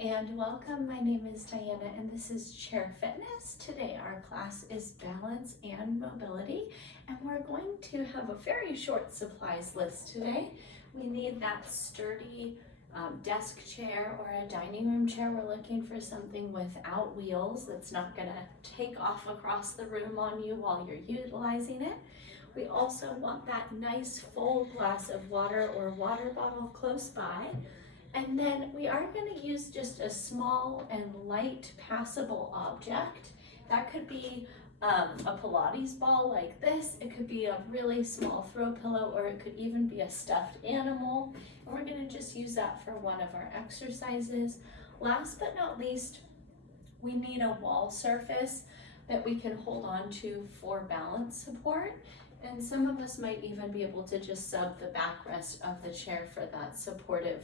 and welcome. My name is Diana and this is Chair Fitness. Today our class is balance and mobility, and we're going to have a very short supplies list today. We need that sturdy desk chair or a dining room chair. We're looking for something without wheels that's not going to take off across the room on you while you're utilizing it. We also want that nice full glass of water or water bottle close by. And then we are going to use just a small and light passable object. That could be a Pilates ball like this. It could be a really small throw pillow, or it could even be a stuffed animal. And we're going to just use that for one of our exercises. Last but not least, we need a wall surface that we can hold on to for balance support. And some of us might even be able to just sub the backrest of the chair for that supportive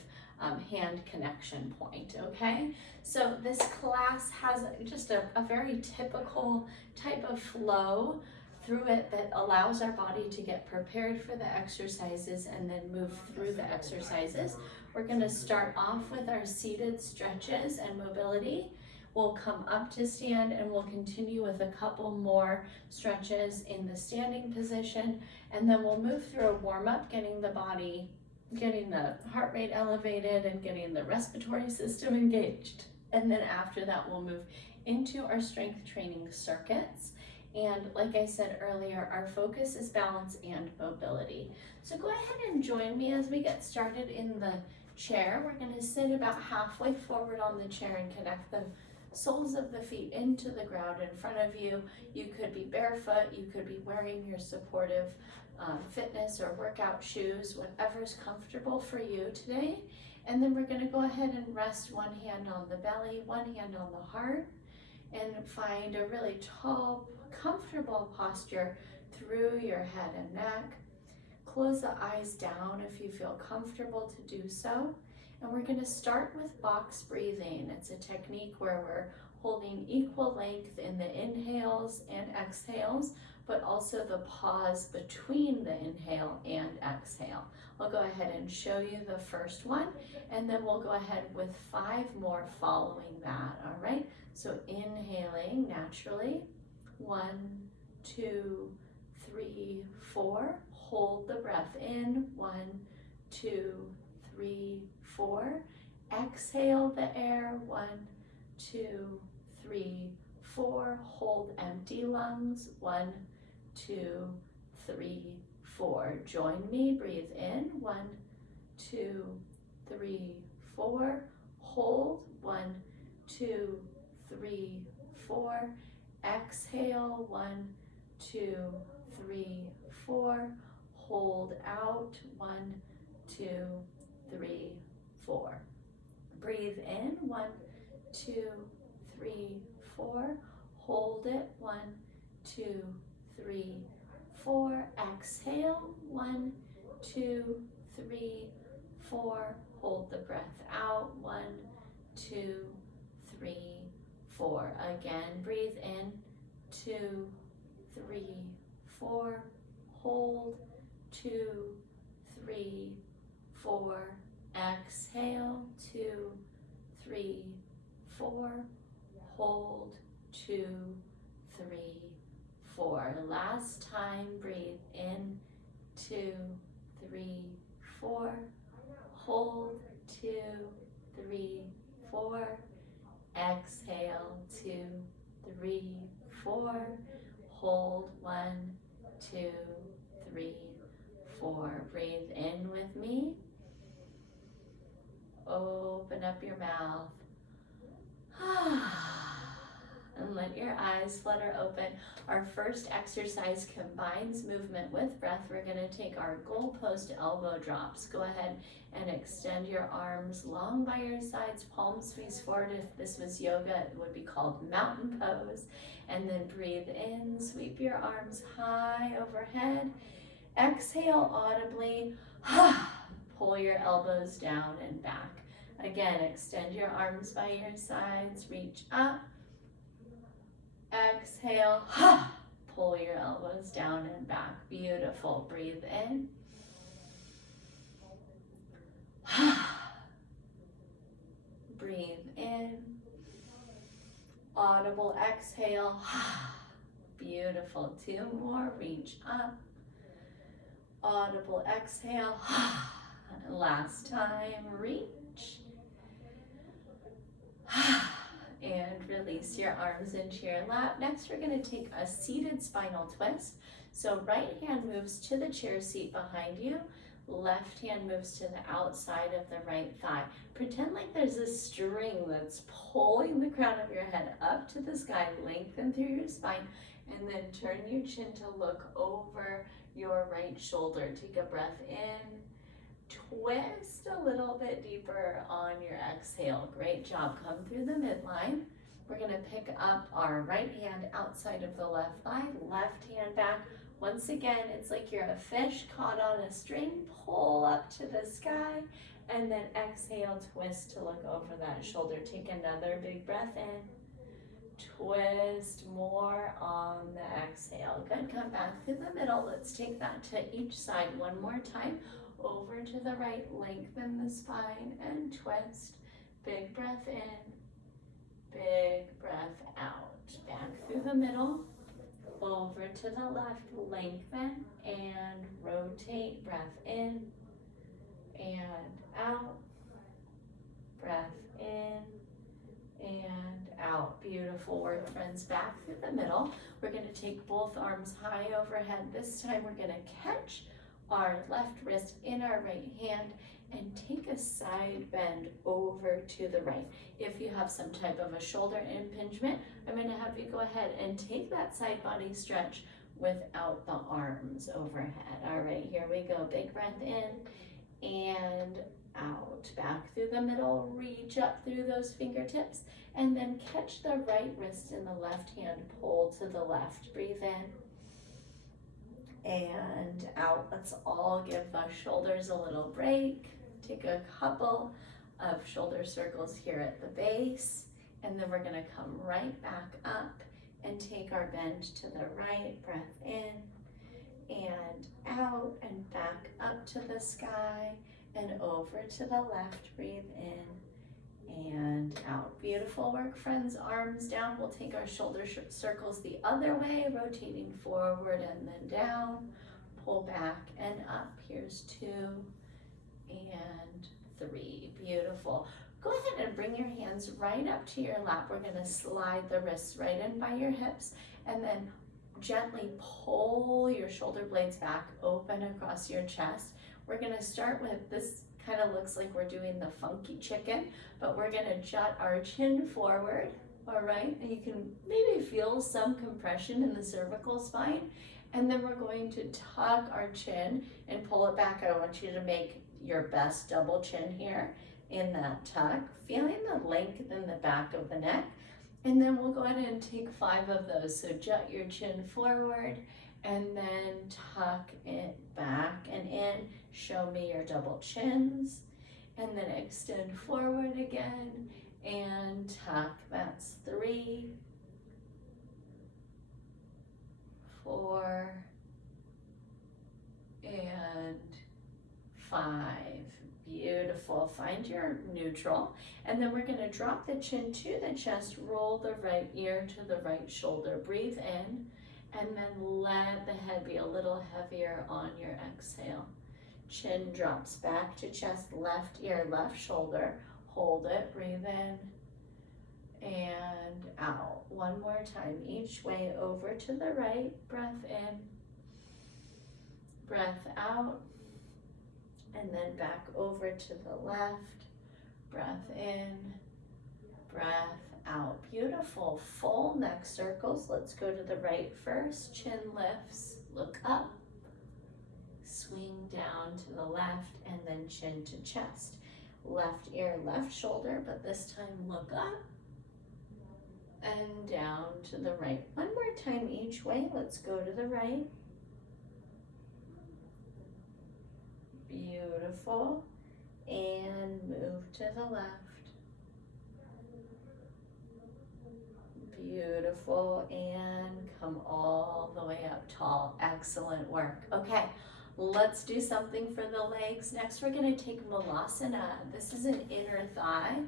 hand connection point, okay? So this class has just a very typical type of flow through it that allows our body to get prepared for the exercises and then move through the exercises. We're gonna start off with our seated stretches and mobility. We'll come up to stand and we'll continue with a couple more stretches in the standing position, and then we'll move through a warm-up, getting the heart rate elevated and getting the respiratory system engaged. And then after that, we'll move into our strength training circuits. And like I said earlier, our focus is balance and mobility. So go ahead and join me as we get started in the chair. We're gonna sit about halfway forward on the chair and connect the soles of the feet into the ground in front of you. You could be barefoot, you could be wearing your supportive fitness or workout shoes, whatever's comfortable for you today. And then we're going to go ahead and rest one hand on the belly, one hand on the heart, and find a really tall, comfortable posture through your head and neck. Close the eyes down if you feel comfortable to do so. And we're going to start with box breathing. It's a technique where we're holding equal length in the inhales and exhales, but also the pause between the inhale and exhale. I'll go ahead and show you the first one, and then we'll go ahead with 5 more following that, all right? So inhaling naturally, 1, 2, 3, 4. Hold the breath in, 1, 2, 3, 4. Exhale the air, 1, 2, 3, 4. Hold empty lungs, 1, 2, 3, 4. Join me, breathe in, 1, 2, 3, 4. Hold, 1, 2, 3, 4. Exhale, 1, 2, 3, 4. Hold out, 1, 2, 3, 4. Breathe in, 1, 2, 3, 4. Hold it, 1, 2, 3, 4. Exhale, 1, 2, 3, 4. Hold the breath out, 1, 2, 3, 4. Again, breathe in, 2, 3, 4. Hold, 2, 3, 4. Exhale, 2, 3, 4. Hold, 2, 3, 4. Last time, breathe in, 2, 3, 4. Hold, 2, 3, 4. Exhale, 2, 3, 4. Hold, 1, 2, 3, 4. Breathe in with me. Open up your mouth. And let your eyes flutter open. Our first exercise combines movement with breath. We're going to take our goalpost elbow drops. Go ahead and extend your arms long by your sides, palms face forward. If this was yoga, it would be called mountain pose. And then breathe in, sweep your arms high overhead. Exhale audibly. Pull your elbows down and back. Again, extend your arms by your sides, reach up. Exhale, pull your elbows down and back. Beautiful. Breathe in. Breathe in. Audible exhale. Beautiful. 2 more. Reach up. Audible exhale. Last time. Reach. And release your arms into your lap. Next, we're going to take a seated spinal twist. So right hand moves to the chair seat behind you. Left hand moves to the outside of the right thigh. Pretend like there's a string that's pulling the crown of your head up to the sky. Lengthen through your spine, and then turn your chin to look over your right shoulder. Take a breath in. Twist a little bit deeper on your exhale. Great job. Come through the midline. We're going to pick up our right hand outside of the left thigh, left hand back. Once again, it's like you're a fish caught on a string. Pull up to the sky, and then exhale, twist to look over that shoulder. Take another big breath in. Twist more on the exhale. Good. Come back through the middle. Let's take that to each side one more time. Over to the right, lengthen the spine and twist. Big breath in, big breath out. Back through the middle, over to the left, lengthen and rotate. Breath in and out, breath in and out. Beautiful work, friends. Back through the middle. We're going to take both arms high overhead. This time we're going to catch our left wrist in our right hand and take a side bend over to the right. If you have some type of a shoulder impingement, I'm going to have you go ahead and take that side body stretch without the arms overhead. All right, here we go. Big breath in and out. Back through the middle, reach up through those fingertips, and then catch the right wrist in the left hand, pull to the left. Breathe in and out. Let's all give the shoulders a little break. Take a couple of shoulder circles here at the base, and then we're going to come right back up and take our bend to the right. Breath in and out and back up to the sky and over to the left. Breathe in and out. Beautiful work, friends. Arms down. We'll take our shoulder circles the other way, rotating forward and then down. Pull back and up. Here's 2 and 3. Beautiful. Go ahead and bring your hands right up to your lap. We're going to slide the wrists right in by your hips and then gently pull your shoulder blades back, open across your chest. We're going to start with this. Kind of looks like we're doing the funky chicken, but we're going to jut our chin forward, all right? And you can maybe feel some compression in the cervical spine. And then we're going to tuck our chin and pull it back. I want you to make your best double chin here in that tuck, feeling the length in the back of the neck. And then we'll go ahead and take 5 of those. So jut your chin forward and then tuck it back and in. Show me your double chins, and then extend forward again and tuck. That's 3, 4, and 5. Beautiful. Find your neutral, and then we're going to drop the chin to the chest, roll the right ear to the right shoulder. Breathe in, and then let the head be a little heavier on your exhale. Chin drops back to chest, left ear, left shoulder. Hold it, breathe in and out. One more time, each way, over to the right. Breath in, breath out, and then back over to the left. Breath in, breath out. Beautiful. Full neck circles. Let's go to the right first. Chin lifts, look up. Swing down to the left and then chin to chest. Left ear, left shoulder, but this time look up and down to the right. One more time each way. Let's go to the right. Beautiful. And move to the left. Beautiful. And come all the way up tall. Excellent work. Okay. Let's do something for the legs. Next, we're going to take Malasana. This is an inner thigh.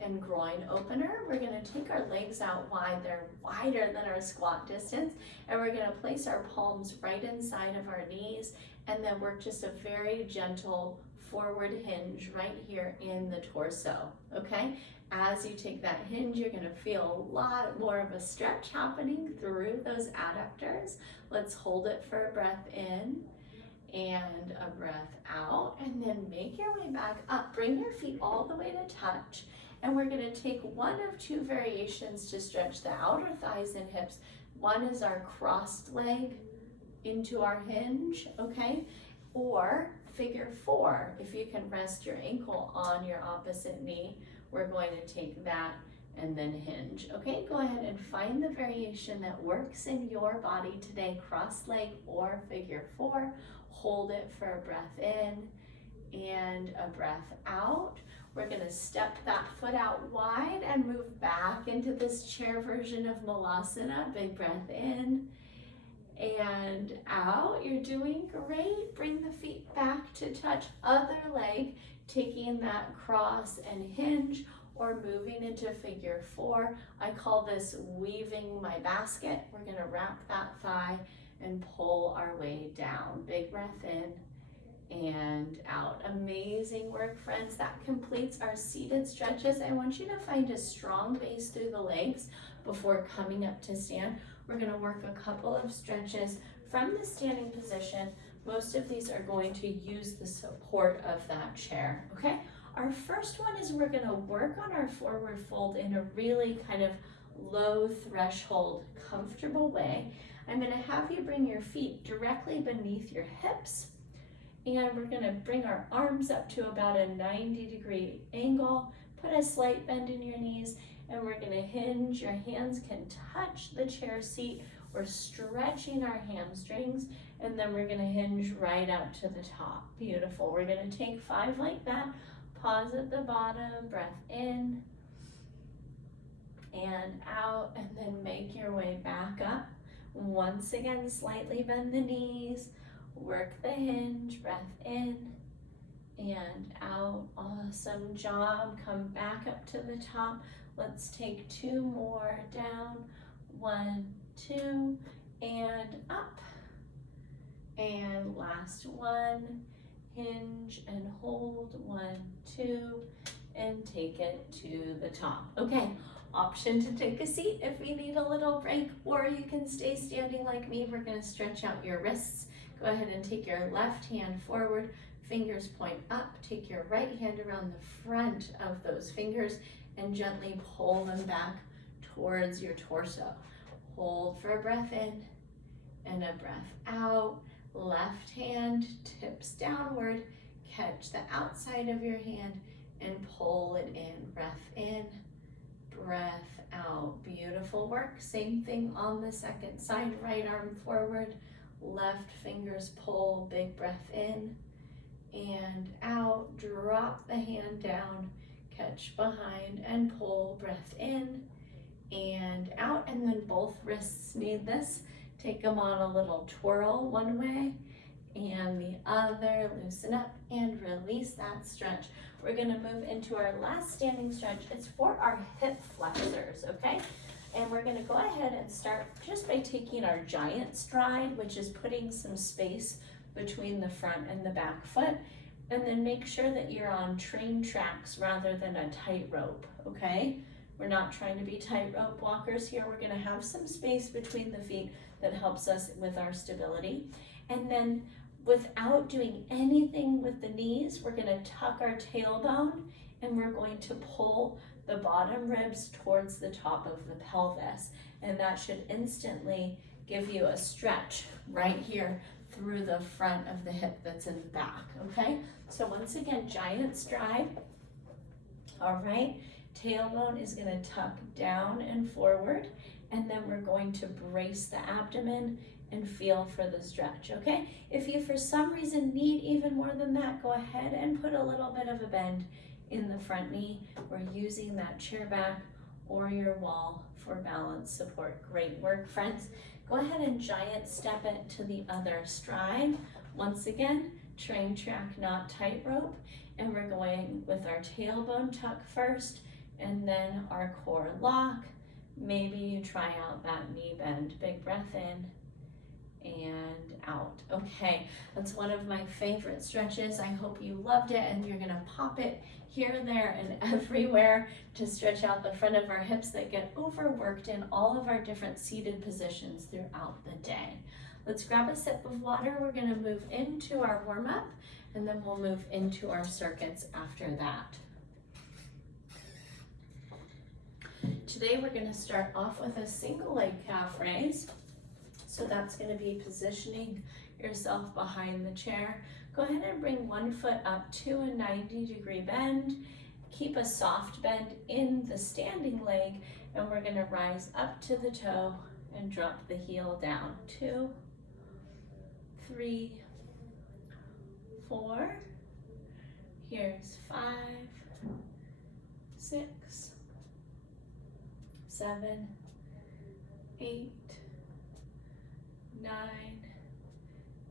and groin opener. We're gonna take our legs out wide. They're wider than our squat distance. And we're gonna place our palms right inside of our knees and then work just a very gentle forward hinge right here in the torso, okay? As you take that hinge, you're gonna feel a lot more of a stretch happening through those adductors. Let's hold it for a breath in and a breath out, and then make your way back up. Bring your feet all the way to touch, and we're gonna take one of two variations to stretch the outer thighs and hips. One is our crossed leg into our hinge, okay? Or figure four, if you can rest your ankle on your opposite knee, we're going to take that and then hinge, okay? Go ahead and find the variation that works in your body today, cross leg or figure four. Hold it for a breath in and a breath out. We're gonna step that foot out wide and move back into this chair version of Malasana. Big breath in and out. You're doing great. Bring the feet back to touch other leg, taking that cross and hinge or moving into figure four. I call this weaving my basket. We're gonna wrap that thigh and pull our way down. Big breath in and out. Amazing work, friends. That completes our seated stretches. I want you to find a strong base through the legs before coming up to stand. We're gonna work a couple of stretches from the standing position. Most of these are going to use the support of that chair, okay? Our first one is we're gonna work on our forward fold in a really kind of low threshold, comfortable way. I'm gonna have you bring your feet directly beneath your hips, and we're gonna bring our arms up to about a 90-degree angle, put a slight bend in your knees, and we're gonna hinge. Your hands can touch the chair seat. We're stretching our hamstrings, and then we're gonna hinge right out to the top. Beautiful. We're gonna take 5 like that. Pause at the bottom, breath in and out, and then make your way back up. Once again, slightly bend the knees, work the hinge, breath in and out. Awesome job. Come back up to the top. Let's take 2 more down. 1, 2, and up. And last one. Hinge and hold. 1, 2, and take it to the top. Okay, option to take a seat if you need a little break, or you can stay standing like me. We're gonna stretch out your wrists. Go ahead and take your left hand forward, fingers point up. Take your right hand around the front of those fingers and gently pull them back towards your torso. Hold for a breath in and a breath out. Left hand tips downward, catch the outside of your hand and pull it in. Breath in, breath out. Beautiful work. Same thing on the second side. Right arm forward, left fingers pull. Big breath in and out. Drop the hand down, catch behind and pull. Breath in and out. And then both wrists need this. Take them on a little twirl one way and the other. Loosen up and release that stretch. We're gonna move into our last standing stretch. It's for our hip flexors, okay? And we're gonna go ahead and start just by taking our giant stride, which is putting some space between the front and the back foot. And then make sure that you're on train tracks rather than a tightrope, okay? We're not trying to be tightrope walkers here. We're gonna have some space between the feet that helps us with our stability. And then without doing anything with the knees, we're gonna tuck our tailbone and we're going to pull the bottom ribs towards the top of the pelvis. And that should instantly give you a stretch right here through the front of the hip that's in the back, okay? So once again, giant stride. All right, tailbone is gonna tuck down and forward, and then we're going to brace the abdomen and feel for the stretch, okay? If you for some reason need even more than that, go ahead and put a little bit of a bend in the front knee. We're using that chair back or your wall for balance support. Great work, friends. Go ahead and giant step it to the other stride. Once again, train track, not tightrope. And we're going with our tailbone tuck first, and then our core lock. Maybe you try out that knee bend. Big breath in and out. Okay, that's one of my favorite stretches. I hope you loved it, and you're gonna pop it here, there, and everywhere to stretch out the front of our hips that get overworked in all of our different seated positions throughout the day. Let's grab a sip of water. We're gonna move into our warm-up, and then we'll move into our circuits after that. Today we're gonna start off with a single leg calf raise. So that's gonna be positioning yourself behind the chair. Go ahead and bring one foot up to a 90-degree bend. Keep a soft bend in the standing leg, and we're gonna rise up to the toe and drop the heel down. 2, 3, 4. Here's 5, 6, 7, 8, 9,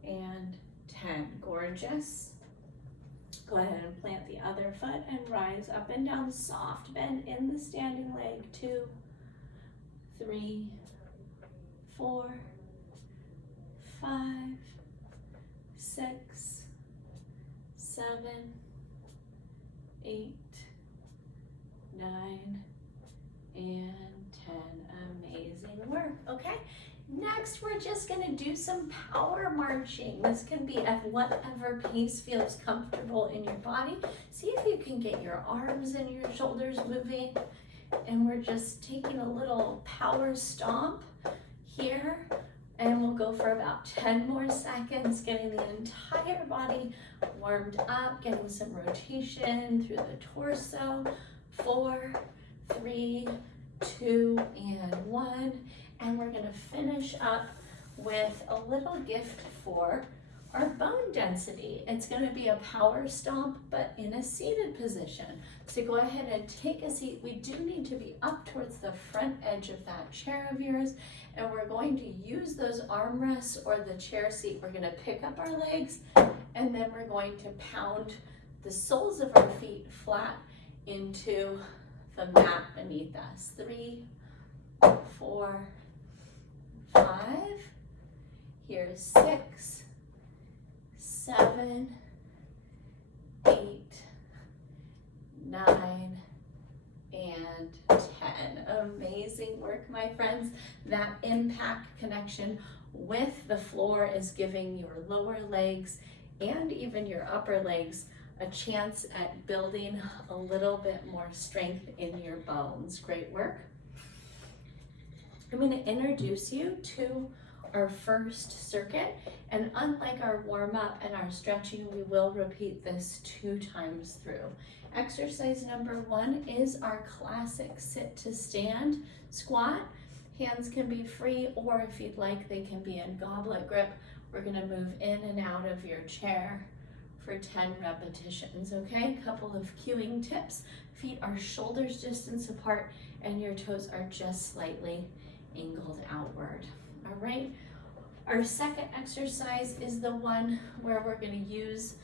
and 10. Gorgeous. Go ahead and plant the other foot and rise up and down. Soft bend in the standing leg. 2, 3, 4, 5, 6, 7, 8, 9, and 10. Amazing work. Okay, next we're just gonna do some power marching. This can be at whatever pace feels comfortable in your body. See if you can get your arms and your shoulders moving. And we're just taking a little power stomp here. And we'll go for about 10 more seconds, getting the entire body warmed up, getting some rotation through the torso. 4, 3, 2, and 1. And we're gonna finish up with a little gift for our bone density. It's gonna be a power stomp, but in a seated position. So go ahead and take a seat. We do need to be up towards the front edge of that chair of yours, and we're going to use those armrests or the chair seat. We're gonna pick up our legs, and then we're going to pound the soles of our feet flat into the mat beneath us. 3, 4, 5. Here's 6, 7, 8, 9, and 10. Amazing work, my friends. That impact connection with the floor is giving your lower legs and even your upper legs a chance at building a little bit more strength in your bones. Great work. I'm going to introduce you to our first circuit, and unlike our warm-up and our stretching, we will repeat this 2 times through. Exercise number 1 is our classic sit to stand squat. Hands can be free, or if you'd like, they can be in goblet grip. We're going to move in and out of your chair for 10 repetitions, okay? A couple of cueing tips. Feet are shoulders distance apart, and your toes are just slightly angled outward. All right, our second exercise is the one where we're going to use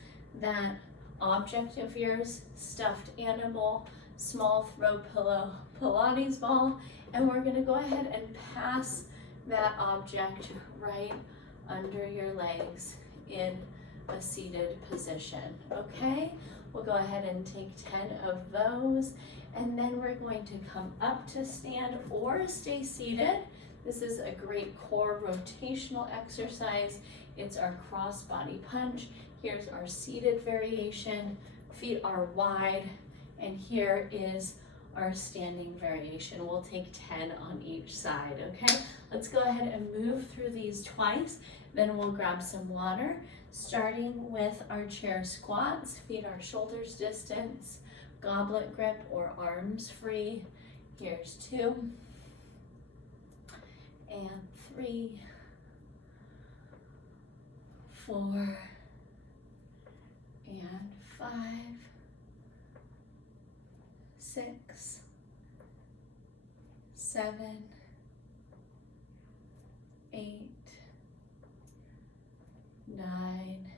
that object of yours, stuffed animal, small throw pillow, Pilates ball, and we're going to go ahead and pass that object right under your legs in a seated position. Okay, we'll go ahead and take 10 of those, and then we're going to come up to stand or stay seated. This is a great core rotational exercise. It's our cross body punch. Here's our seated variation. Feet are wide, and here is our standing variation. We'll take 10 on each side, okay? Let's go ahead and move through these twice. Then we'll grab some water, starting with our chair squats. Feet are shoulders distance, goblet grip or arms free. Here's 2, and 3, 4, and 5, 6, 7, 8, 9,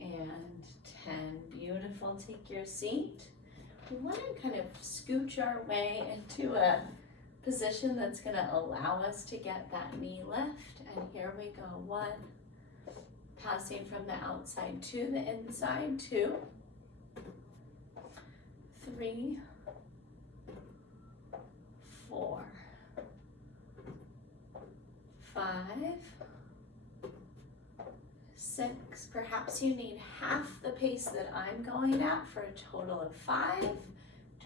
and 10. Beautiful. Take your seat. We want to kind of scooch our way into a position that's gonna allow us to get that knee lift. And here we go, 1, passing from the outside to the inside, 2, 3, 4, 5, 6. Perhaps you need half the pace that I'm going at for a total of 5.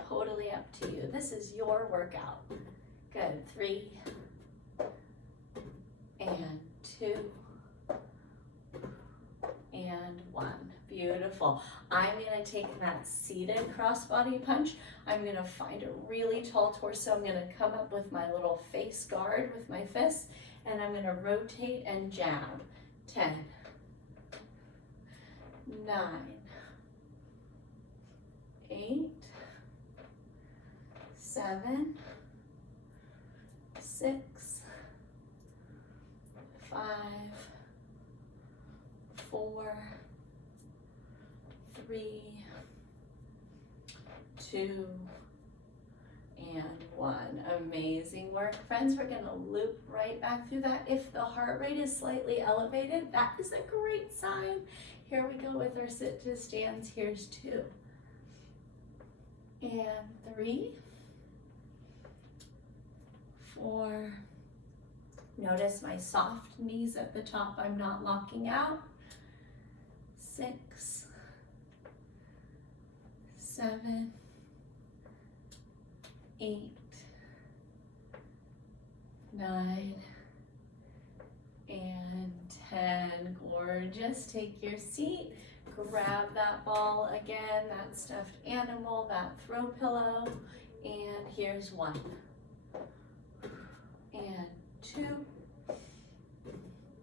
Totally up to you. This is your workout. Good. 3 and 2 and 1. Beautiful. I'm going to take that seated crossbody punch. I'm going to find a really tall torso. I'm going to come up with my little face guard with my fists, and I'm going to rotate and jab. 10, 9, 8, 7, 6, 5, 4, 3, 2, and 1. Amazing work, friends. We're going to loop right back through that. If the heart rate is slightly elevated, that is a great sign. Here we go with our sit to stands. Here's 2 and 3, 4. Notice my soft knees at the top. I'm not locking out. 6, 7, 8, 9, and 10. Gorgeous. Take your seat. Grab that ball again, that stuffed animal, that throw pillow, and here's 1 and 2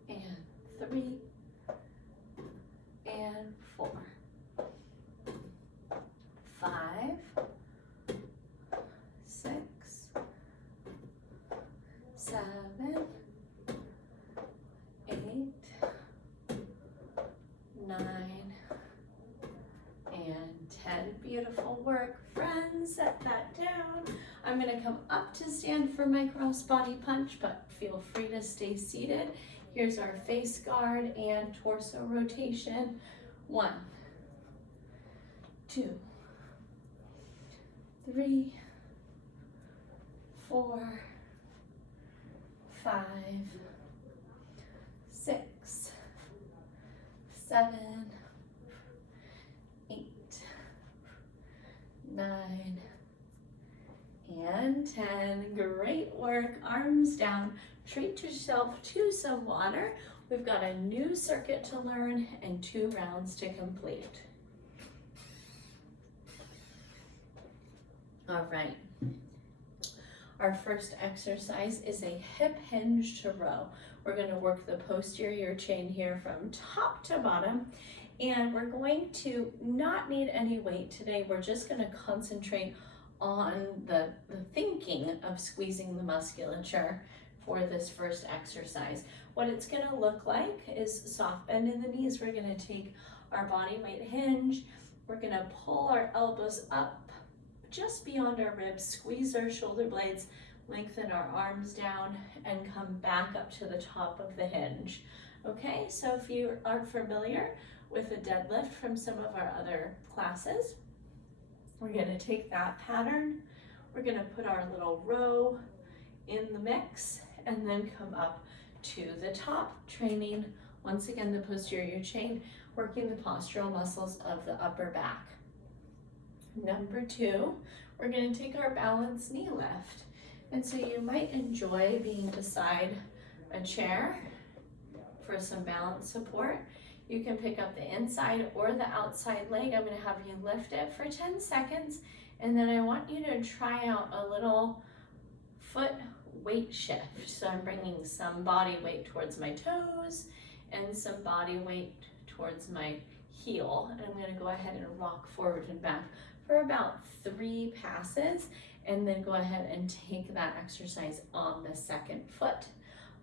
and 3 and 4, 5, 6, 7, 8, 9, and 10. Beautiful work, friends. Set that down. I'm going to come up to stand for my crossbody punch, but feel free to stay seated. Here's our face guard and torso rotation. 1, 2, 3, 4, 5, 6, 7, 8, 9, and 10. Great work. Arms down. Treat yourself to some water. We've got a new circuit to learn and 2 rounds to complete. All right. Our first exercise is a hip hinge to row. We're going to work the posterior chain here from top to bottom, and we're going to not need any weight today. We're just going to concentrate on the thinking of squeezing the musculature for this first exercise. What it's going to look like is soft bend in the knees. We're going to take our body weight hinge. We're going to pull our elbows up just beyond our ribs, squeeze our shoulder blades, lengthen our arms down, and come back up to the top of the hinge. Okay, so if you aren't familiar with a deadlift from some of our other classes, we're going to take that pattern, we're going to put our little row in the mix, and then come up to the top, training once again the posterior chain, working the postural muscles of the upper back. Number 2, we're going to take our balanced knee lift. And so you might enjoy being beside a chair for some balance support. You can pick up the inside or the outside leg. I'm going to have you lift it for 10 seconds, and then I want you to try out a little foot weight shift. So I'm bringing some body weight towards my toes and some body weight towards my heel, and I'm going to go ahead and rock forward and back for about 3 passes, and then go ahead and take that exercise on the second foot.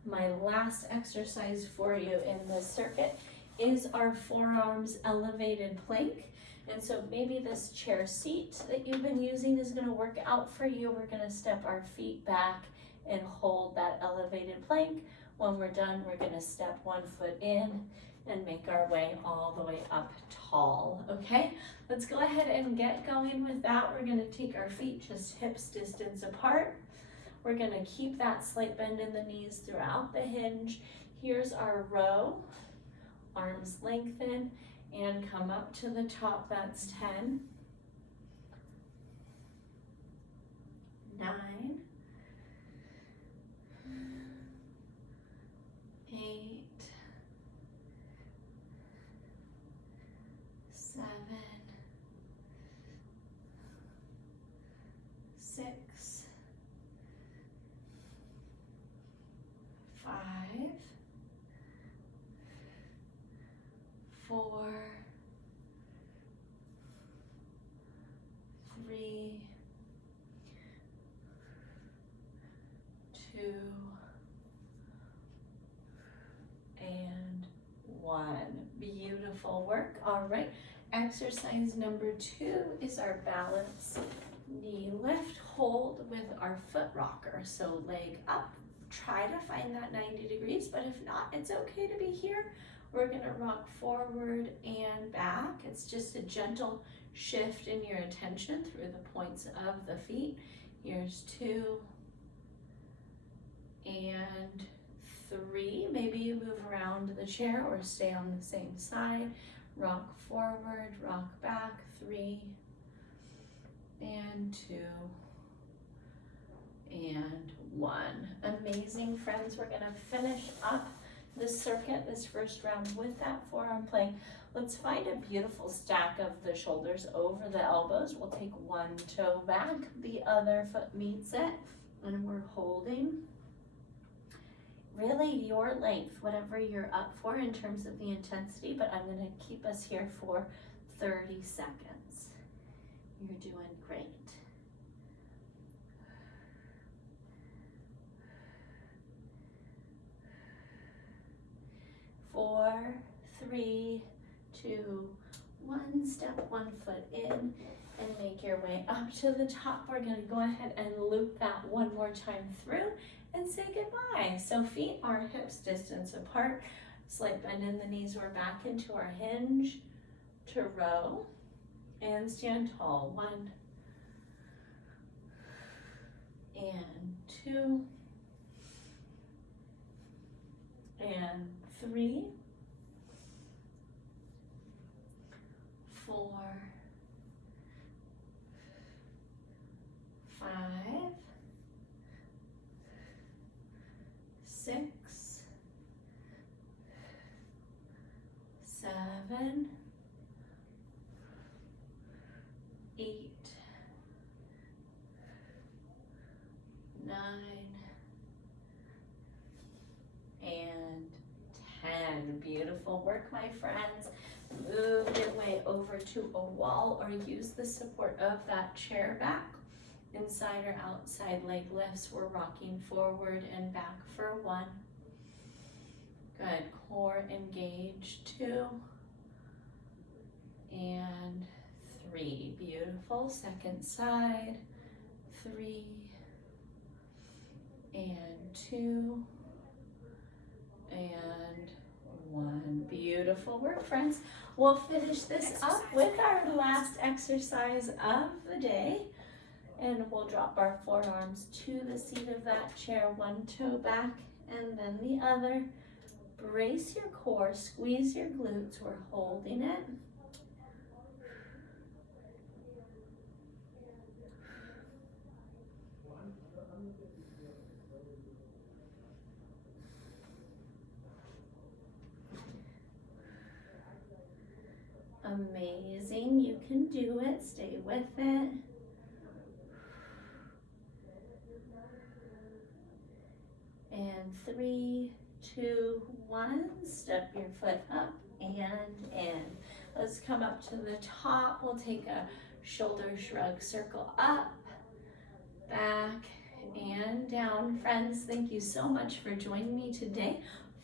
My last exercise for you in this circuit is our forearms elevated plank. And so maybe this chair seat that you've been using is gonna work out for you. We're gonna step our feet back and hold that elevated plank. When we're done, we're gonna step one foot in and make our way all the way up tall, okay? Let's go ahead and get going with that. We're gonna take our feet just hips distance apart. We're gonna keep that slight bend in the knees throughout the hinge. Here's our row. Arms lengthen and come up to the top. That's 10, 9, 8, 7, 6, 5, 4, 3, 2, and 1. Beautiful work. All right. Exercise number 2 is our balance knee lift hold with our foot rocker. So leg up, try to find that 90 degrees, but if not, it's okay to be here. We're gonna rock forward and back. It's just a gentle shift in your attention through the points of the feet. Here's 2 and 3. Maybe you move around the chair or stay on the same side. Rock forward, rock back, 3 and 2 and 1. Amazing, friends. We're gonna finish up this circuit, this first round, with that forearm plank. Let's find a beautiful stack of the shoulders over the elbows. We'll take one toe back, the other foot meets it, and we're holding really your length, whatever you're up for in terms of the intensity, but I'm gonna keep us here for 30 seconds. You're doing great. 4, 3, 2, 1. Step one foot in and make your way up to the top. We're gonna go ahead and loop that one more time through and say goodbye. So feet are hips distance apart. Slight bend in the knees. We're back into our hinge to row and stand tall. 1 and 2 and 3, 4, 5, 6, 7, 8, 9, and 10. Beautiful work, my friends. Move your way over to a wall or use the support of that chair back. Inside or outside leg lifts. We're rocking forward and back for 1. Good. Core engaged. 2 and 3. Beautiful. Second side. 3 and 2 and 1. Beautiful work, friends. We'll finish this up with our last exercise of the day. And we'll drop our forearms to the seat of that chair, one toe back and then the other. Brace your core, squeeze your glutes. We're holding it. Amazing, you can do it. Stay with it. And 3, 2, 1. Step your foot up and in. Let's come up to the top. We'll take a shoulder shrug, circle up, back, and down. Friends, thank you so much for joining me today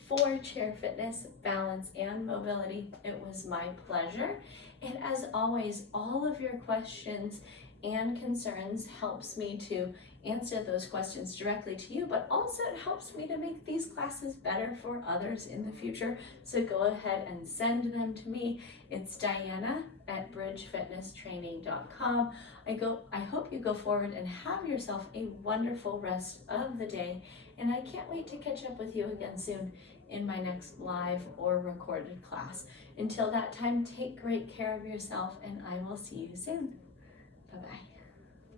for Chair Fitness, Balance, and Mobility. It was my pleasure. And as always, all of your questions and concerns helps me to answer those questions directly to you, but also it helps me to make these classes better for others in the future. So go ahead and send them to me. It's Diana@bridgefitnesstraining.com. I hope you go forward and have yourself a wonderful rest of the day. And I can't wait to catch up with you again soon in my next live or recorded class. Until that time, take great care of yourself and I will see you soon. Bye-bye.